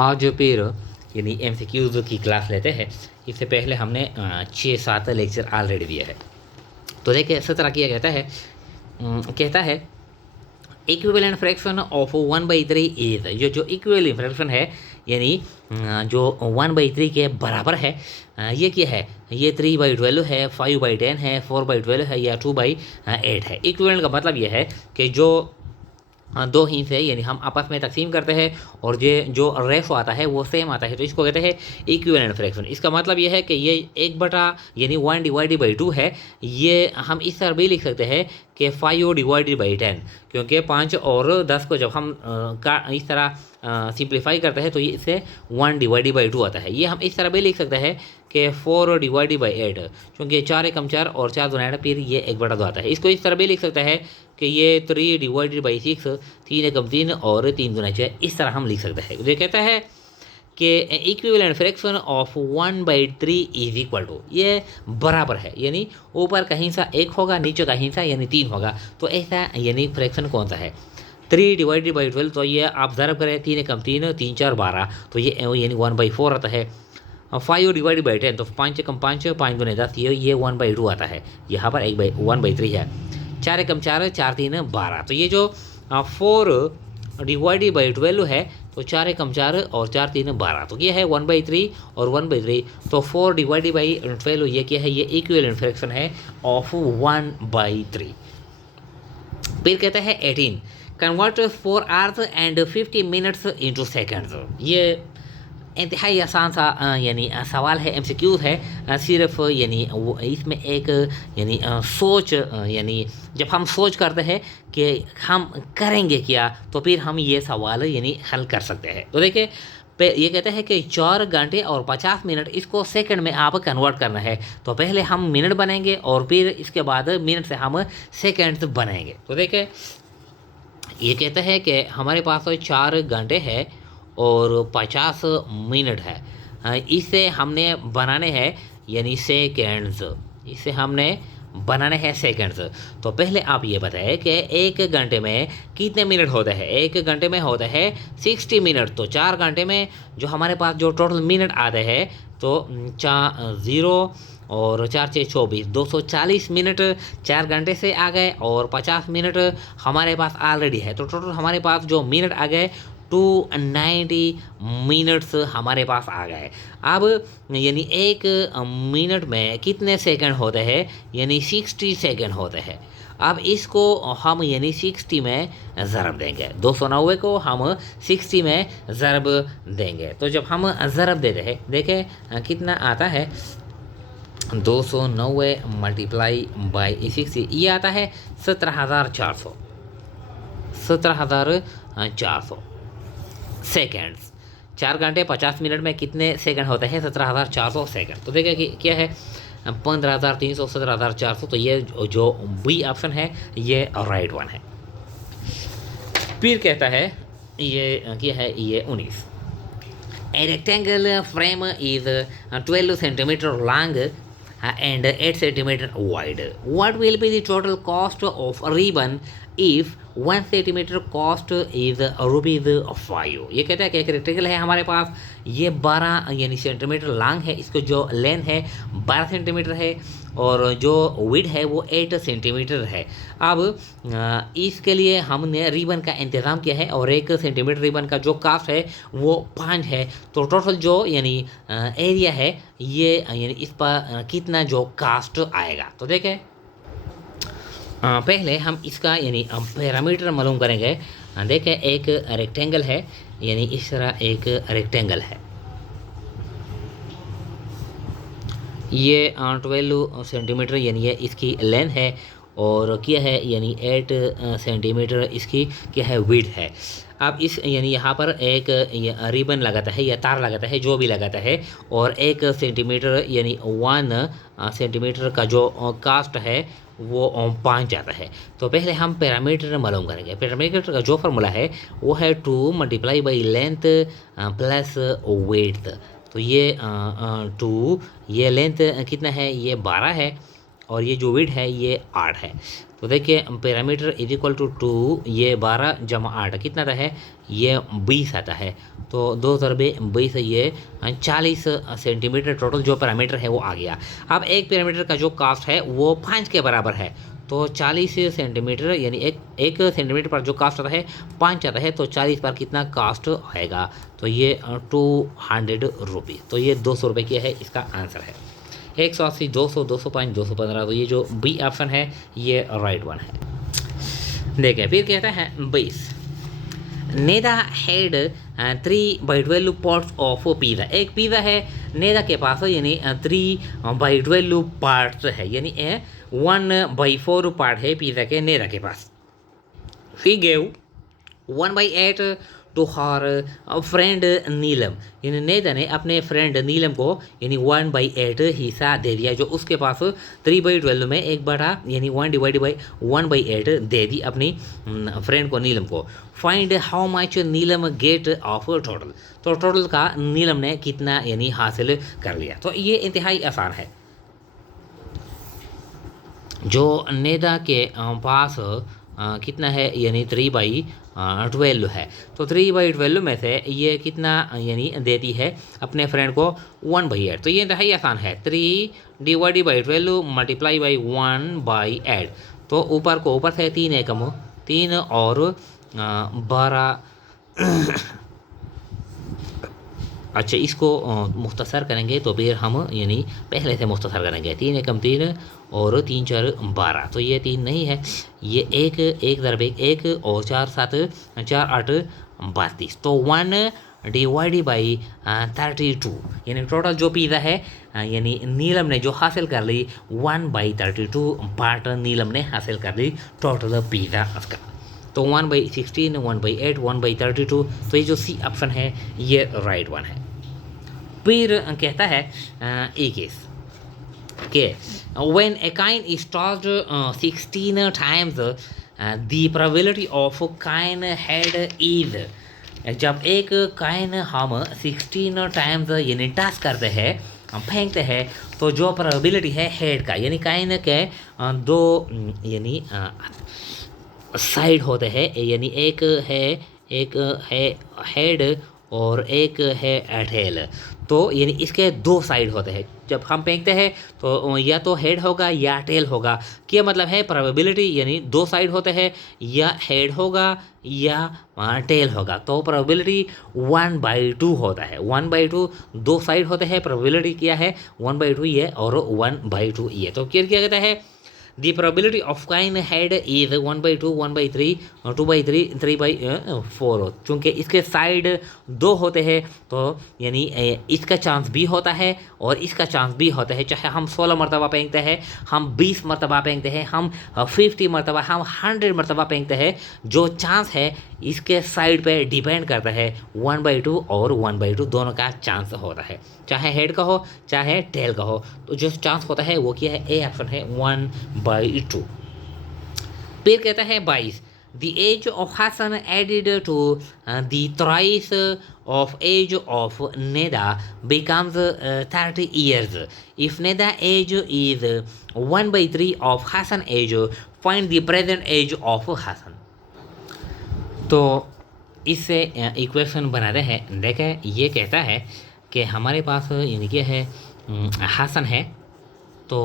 आज फिर यानी एमसीक्यूज़ की क्लास लेते हैं। इससे पहले हमने 6-7 लेक्चर ऑलरेडी दिया है। तो देखिए 17 किया कहता है इक्विवेलेंट फ्रैक्शन ऑफ 1/3 इज, ये जो इक्विवेलेंट फ्रैक्शन है यानी जो 1/3 के बराबर है, ये क्या है, ये 3/12 है, 5/10 है, 4/12 है या 2/8 है। इक्विवेलेंट का मतलब ये है कि जो दो हिस्से से यानी हम आपस में तकसीम करते हैं और ये जो रेशो आता है वो सेम आता है, तो इसको कहते हैं इक्विवेलेंट फ्रैक्शन। इसका मतलब ये है कि ये 1/, यानी 1/2 है। ये हम इस तरह भी लिख सकते हैं कि 5/10, क्योंकि 5 और 10 को जब हम इस तरह सिंप्लीफाई करते हैं तो ये इससे 1/2 आता है। ये हम इस तरह भी लिख सकते हैं कि 4/8, क्योंकि 4 एकम 4 और 4 दूना 8, फिर ये 1/2 आता है। इसको इस तरह भी लिख सकते हैं कि ये 3/6, 3 एकम 3 और 3 दूना 6, इस तरह हम लिख सकते हैं। ये कहता है कि equivalent fraction of 1/3 is equal to, ये बराबर है, यानी ऊपर का हिस्सा 1 होगा, नीचे का हिस्सा यानी 3 होगा। तो ऐसा यानी फ्रैक्शन कौन सा है, 3/12, तो ये आप ज़रब करें, 3 एकम 3, 3 4 12, तो ये यानी 1/4 आता है। 5/10, तो 5 एकम 5, 5 दूने 10, ये 1/2 आता है। यहाँ पर 1/3 है। 4 एकम 4, 4 3 12, तो ये जो 4/12 है, तो 4 एकम 4 और 4 3 12, तो ये है 1/3 और 1/3, तो 4/12 ये क्या है, ये इक्विवेलेंट फ्रैक्शन है ऑफ 1/3। फिर कहता है 18 convert 4 hours and 50 minutes into seconds. ये इंतहाई आसान सा यानी सवाल है, एमसीक्यू है। सिर्फ यानी इसमें एक यानी सोच, यानी जब हम सोच करते हैं कि हम करेंगे क्या, तो फिर हम ये सवाल यानी हल कर सकते हैं। तो देखिए ये कहते हैं कि 4 घंटे और 50 मिनट, इसको सेकंड में आप कन्वर्ट करना है। तो पहले हम मिनट बनेंगे और फिर इसके बाद मिनट से हम सेकेंड्स बनाएंगे। तो देखिए ये कहते हैं कि हमारे पास 4 घंटे है और 50 मिनट है। इसे हमने बनाने हैं यानी सेकेंड्स, इसे हमने बनाने हैं सेकेंड्स। तो पहले आप ये बताएं कि 1 घंटे में कितने मिनट होते हैं। 1 घंटे में होते हैं 60 मिनट। तो 4 घंटे में जो हमारे पास जो टोटल मिनट आते हैं, तो 0 और 4 6 24, 240 मिनट 4 घंटे से आ गए और 50 मिनट हमारे पास ऑलरेडी है। तो टोटल हमारे पास जो मिनट आ गए 290 मिनट्स हमारे पास आ गए। अब यानी 1 मिनट में कितने सेकंड होते हैं, यानी 60 सेकंड होते हैं। अब इसको हम यानी 60 में ज़रब देंगे, 290 को हम 60 में ज़रब देंगे। तो जब हम ज़रब देते हैं, देखें कितना आता है, 290 मल्टीप्लाई बाई 60, ये आता है 17,400 सेकेंड्स। 4 घंटे 50 मिनट में कितने सेकंड होते हैं, 17,400 सेकंड। तो देखिए कि क्या है, 15,300, 17,400, तो ये जो बी ऑप्शन है ये राइट वन है। फिर कहता है ये क्या है, ये 19 A rectangle frame is 12 centimeter long and 8 centimeter wide. What will be the total cost of a ribbon if 1 centimeter cost is ₹5? ये कहता है कि एक रेक्टेंगल है हमारे पास, ये 12 यानी सेंटीमीटर लॉन्ग है, इसको जो लेंथ है 12 सेंटीमीटर है और जो विड्थ है वो 8 सेंटीमीटर है। अब इसके लिए हमने रिबन का इंतज़ाम किया है और 1 सेंटीमीटर रिबन का जो कास्ट है वो 5 है। तो टोटल जो यानी एरिया है ये यानी इस पर कितना जो कास्ट आएगा। तो देखें पहले हम इसका यानी पैरामीटर मालूम करेंगे। देखें एक रेक्टेंगल है, यानी इस तरह एक रेक्टेंगल है, ये 12 सेंटीमीटर यानी ये इसकी लेंथ है और क्या है यानी 8 सेंटीमीटर इसकी क्या है विड्थ है। अब इस यानी यहाँ पर एक रिबन लगाता है या तार लगाता है, जो भी लगाता है, और 1 सेंटीमीटर यानी 1 सेंटीमीटर का जो कास्ट है वो 5 आता है। तो पहले हम पैरामीटर मालूम करेंगे। पैरामीटर का जो फार्मूला है वो है 2 multiply by length plus width. तो ये 2, ये लेंथ कितना है, ये 12 है और ये जो विड्थ है ये 8 है। तो तो देखिए पैरामीटर इज इक्वल टू 2, ये 12 जमा 8 कितना आता है, ये 20 आता है। तो 2 ज़रबे 20 ये 40 सेंटीमीटर टोटल जो पैरामीटर है वो आ गया। अब एक पैरामीटर का जो कास्ट है वो 5 के बराबर है, तो 40 सेंटीमीटर यानी एक सेंटीमीटर पर जो कास्ट आता है 5 आता है, तो 40 पर कितना कास्ट आएगा, तो ये 200 रुपये। तो ये 200 रुपये की है, इसका आंसर है 180, 200, 205, 215। तो ये जो बी ऑप्शन है ये राइट वन है। देखिए फिर कहता है 20, नेदा हैड 3/12 पार्ट्स ऑफ पिज़्ज़ा। एक पिज़्ज़ा है नेदा के पास, यानी 3/12 पार्ट्स है, यानी 1/4 पार्ट है पिज़्ज़ा के नेदा के पास। She gave 1/8 to her friend Neelam, यानी नेदा ने अपने फ्रेंड नीलम को यानी 1/8 हिस्सा दे दिया, जो उसके पास 3/12 में 1/, यानी 1/1/8 दे दी अपनी फ्रेंड को, नीलम को। Find how much Neelam get of total, तो टोटल का नीलम ने कितना यानी हासिल कर लिया। तो ये इंतहाई आसान है। जो नेदा के पास कितना है, यानी 3/12 है, तो 3/12 में से ये कितना यानी देती है अपने फ्रेंड को 1/8। तो ये इंतहाई आसान है, 3/12 मल्टीप्लाई बाई 1/8। तो ऊपर को ऊपर से 3 एकम 3 और 12 अच्छा, इसको मुख्तसर करेंगे तो फिर हम यानी पहले से मुख्तसर करेंगे। 3 एकम 3 और 3 4 12, तो ये 3 नहीं है, ये 1 ज़रब 1 और 4 7 4 8 32। तो 1 डिवाइड बाई 32, यानी टोटल जो पिज़्ज़ा है यानी नीलम ने जो हासिल कर ली 1/32 पार्ट नीलम ने हासिल कर ली टोटल पिज़्ज़ा का। तो 1/16, 1/8, 1/32। तो ये जो सी ऑप्शन है ये राइट वन है। फिर कहता है 21 के when a coin is tossed 16 times the probability of coin head is, जब एक काइन हम 16 टाइम्स यानी टॉस करते हैं, फेंकते हैं, तो जो प्रोबेबिलिटी है हेड का, यानी काइन के 2 यानी साइड होते हैं, यानी एक है हेड और एक है टेल। तो यानी इसके 2 साइड होते हैं। जब हम फेंकते हैं तो या तो हेड होगा या टेल होगा। क्या मतलब है, प्रोबेबिलिटी यानी 2 साइड होते हैं, या हेड होगा या टेल होगा। तो प्रोबेबिलिटी 1/2 होता है। 1/2 2 साइड होते हैं, प्रोबेबिलिटी क्या है 1/2 ये और 1/2 ये। तो क्या कहता है, The probability of kind head is 1/2, 1/3, 2/3, 3/4। चूँकि इसके साइड 2 होते हैं, तो यानी इसका चांस भी होता है और इसका चांस भी होता है। चाहे हम 16 मरतबा फेंकते हैं, हम 20 मरतबा फेंकते हैं, हम 50 मरतबा, हम 100 मरतबा फेंकते हैं, जो चांस है इसके साइड पे डिपेंड करता है। 1/2 और 1/2 दोनों का चांस होता है, चाहे हेड का हो चाहे टेल का हो। तो जो चांस होता है वो क्या है, ए ऑप्शन है 1/2। फिर कहता है 22, the age of Hasan added to the thrice of age of Neda becomes 30 years। If Neda age is 1/3 of Hasan age, find the present age of Hasan. तो इससे इक्वेशन बनाते हैं। देखें, ये कहता है कि हमारे पास यानी कि है हसन है, तो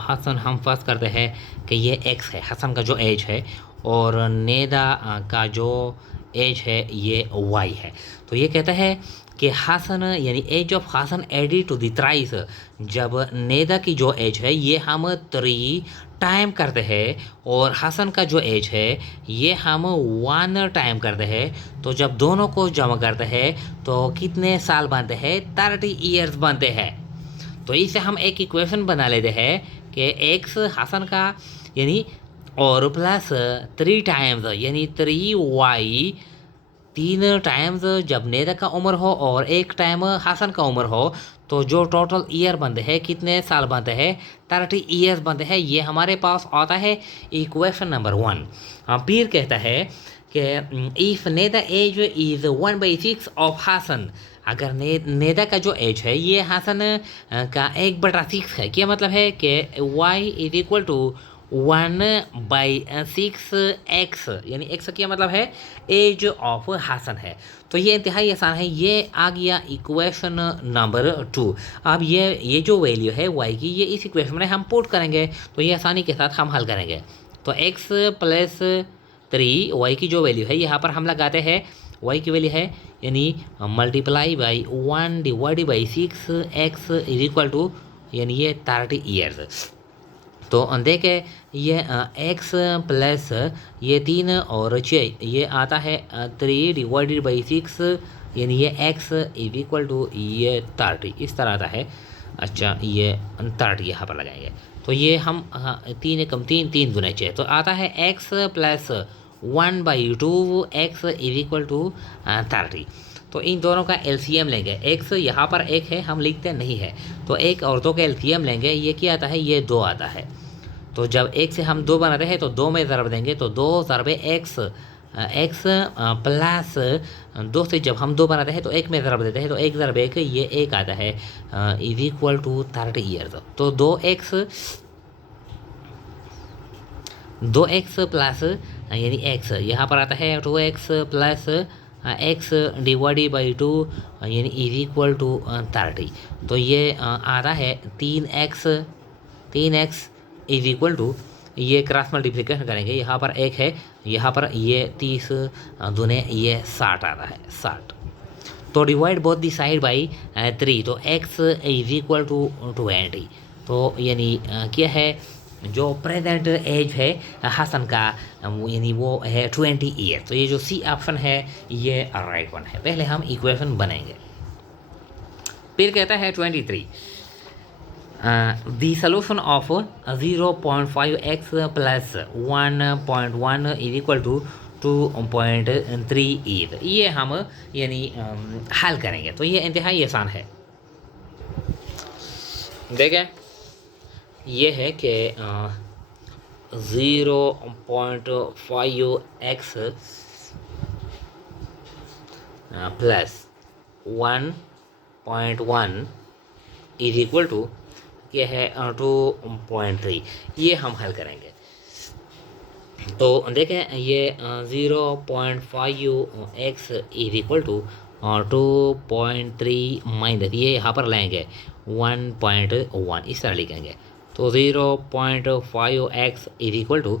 हसन हम फर्स्ट करते हैं कि ये एक्स है, हसन का जो एज है, और नेदा का जो एज है ये वाई है। तो ये कहता है कि हसन यानी age of Hasan added to the thrice, जब नेदा की जो एज है ये हम 3 टाइम करते हैं, और हसन का जो एज है ये हम 1 टाइम करते हैं, तो जब दोनों को जमा करते हैं तो कितने साल बनते हैं, 30 years बनते हैं। तो इससे हम एक इक्वेशन बना लेते हैं कि एक्स हसन का यानी और प्लस 3 टाइम्स यानी 3y, 3 टाइम्स जब नेदा का उम्र हो और 1 टाइम हसन का उम्र हो, तो जो टोटल ईयर बनते हैं, कितने साल बनते हैं, 30 years बनते हैं। ये हमारे पास आता है इक्वेशन नंबर 1। फिर कहता है कि इफ़ नेदा एज इज़ 1/6 ऑफ हसन, अगर नेदा का जो एज है ये हसन का 1/6 है। क्या मतलब है कि y is equal to 1/6x, यानी x क्या मतलब है, एज ऑफ हसन है। तो ये इंतहाई आसान है, ये आ गया इक्वेशन नंबर 2। अब ये जो वैल्यू है y की, ये इस इक्वेशन में हम पुट करेंगे, तो ये आसानी के साथ हम हल करेंगे। तो x + 3 y की जो वैल्यू है यहाँ पर हम लगाते हैं, y की वैल्यू है यानी multiply by 1/6x is equal to यानी ये 30 ईयर्स। तो देखें ये x प्लस ये 3 और 6 ये आता है 3/6 यानी ये x इज इक्वल टू ये 30 इस तरह आता है। अच्छा ये 30 यहाँ पर लगाएंगे, तो ये हम 3 कम 3 3 दूने 6, तो आता है x plus 1/2x is equal to 30। तो इन दोनों का एलसीएम लेंगे, x यहाँ पर 1 है हम लिखते नहीं है, तो 1 और 2 का एलसीएम लेंगे, ये क्या आता है, ये 2 आता है। तो जब 1 से हम 2 बनाते हैं तो 2 में ज़रब देंगे, तो 2 ज़रब x प्लस 2 से जब हम 2 बनाते हैं तो 1 में ज़रब देते हैं, तो 1 ज़रब 1 ये 1 आता है इज इक्वल टू 30 ईयर्स। तो 2x प्लस यानी x यहाँ पर आता है 2x plus x divided by 2 यानी इज इक्वल टू 30। तो ये आता है 3x इज इक्वल टू ये क्रॉस मल्टीप्लिकेशन करेंगे, यहाँ पर 1 है, यहाँ पर ये 30 दूने ये 60 आता है 60। तो divide both the side by 3, तो x इज इक्वल टू 20। तो यानी क्या है, जो प्रेजेंट एज है हसन का यानी वो है 20 ईयर। तो ये जो सी ऑप्शन है ये राइट वन है। पहले हम इक्वेशन बनाएंगे। फिर कहता है 23 the solution of 0.5x plus 1.1 is equal to 2.3 is. ये हम यानी हल करेंगे, तो ये इंतहाई आसान है। देखें ये है कि 0.5x plus 1.1 is equal to क्या है 2.3, ये हम हल करेंगे। तो देखें ये 0.5x is equal to 2.3 minus ये यहाँ पर लाएंगे 1.1 इस तरह लिखेंगे। तो 0.5x इज इक्वल टू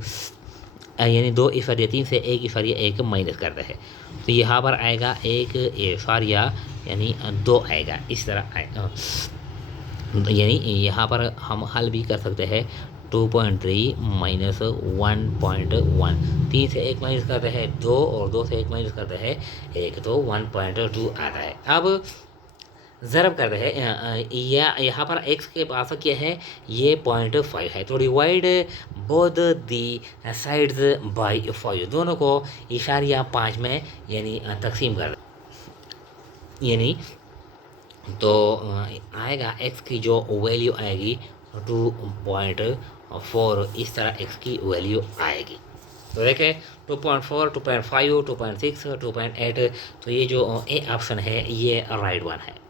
यानी 2 इफारिया 3 से 1 इफारिया 1 माइनस करते हैं, तो यहाँ पर आएगा 1 इफारिया यानी 2 आएगा इस तरह आएगा। यानी यहाँ पर हम हल भी कर सकते हैं 2.3 माइनस 1.1, 3 से 1 माइनस करते हैं 2 और 2 से 1 माइनस करते हैं 1, तो 1.2 आता है। अब ज़रब करते हैं यहाँ पर x के पास क्या है, ये 0.5 है, तो divide both the sides by 5, दोनों को इशारिया 5 में यानी तकसीम कर यानी तो आएगा x की जो वैल्यू आएगी 2.4, इस तरह x की वैल्यू आएगी। तो देखें 2.4, 2.5, 2.6, 2.8, तो ये जो ए ऑप्शन है ये राइट वन है।